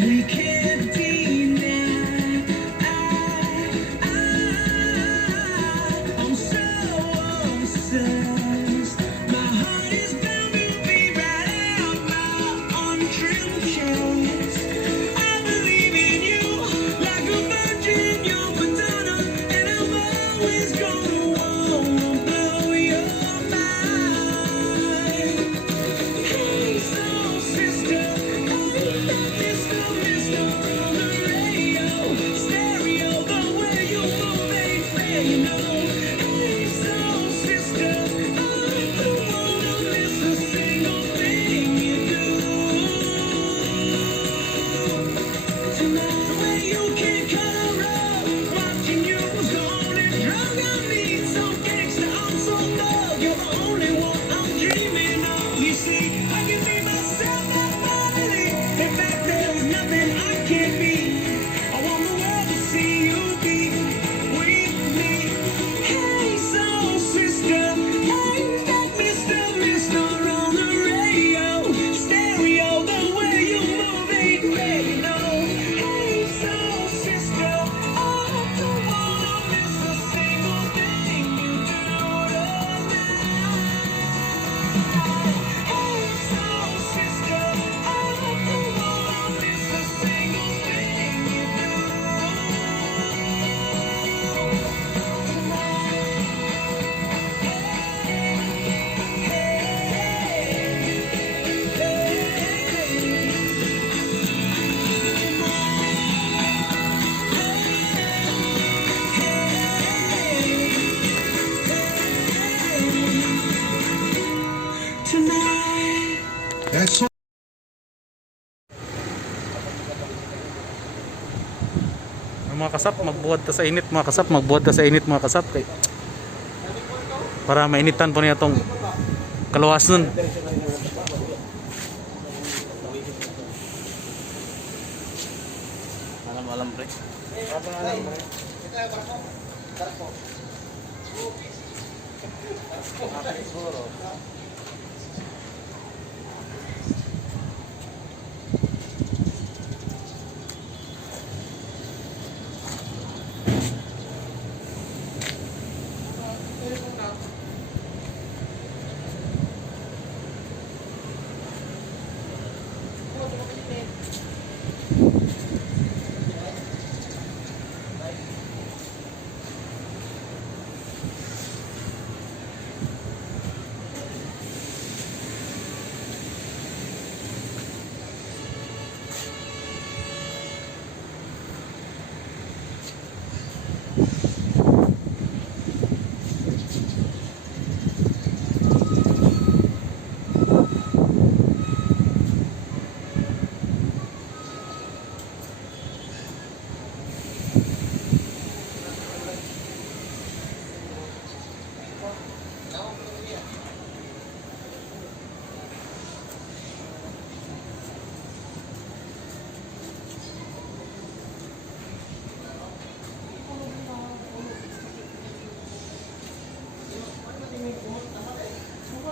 we can't deny. I'm so obsessed. My heart is bound to be right out my untrimmed chest. I believe in you like a virgin, you're Madonna, and I'm always gonna blow your mind. Hey, soul sister, Mr. on the radio, stereo, the way you move ain't fair, you know. Hey, soul sister, I don't wanna miss a single thing you do. Tonight, the way you kick her up, watching you was gone and drunk. I need some gangsta, I'm so loved. You're the only one I'm dreaming of. You see, I can be myself, not finally. In fact, there's nothing I can't be. I want the world to see you be with me. Hey, soul sister, hey, that Mr. on the radio, stereo, the way you move ain't fair, you know. Hey, soul sister, I don't wanna miss a single thing you do tonight. Hey, soul sister, I don't wanna miss a single thing you do tonight. That's Mga kasap, magbuhat ta sa init mga kasap, magbuhat ta sa init mga kasap kay para mainitan po niya tong kalawas nun. Alam pre.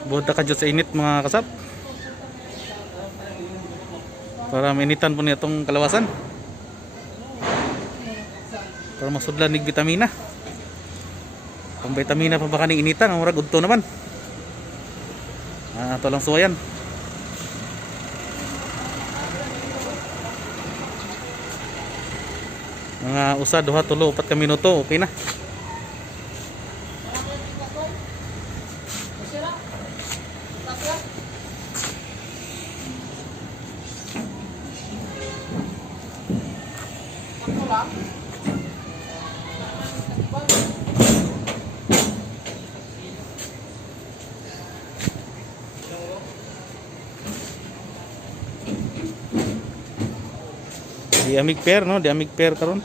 Buhat ka dyan sa init mga kasap para mainitan po niya itong kalawasan para masudlan ng vitamina. Kung vitamina pa ba kaning initan ang murag udto naman. Ito lang suwayan. Mga usa, duha, tulo, upat ka minuto okay na. Di amig pair no, di amig pair karon.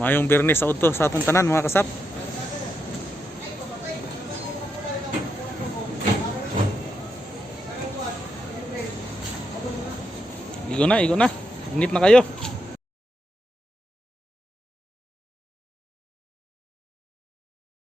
Mayong Biyernes sa udto sa atong tanan mga kasap. Igo na, igo na. Init na kayo.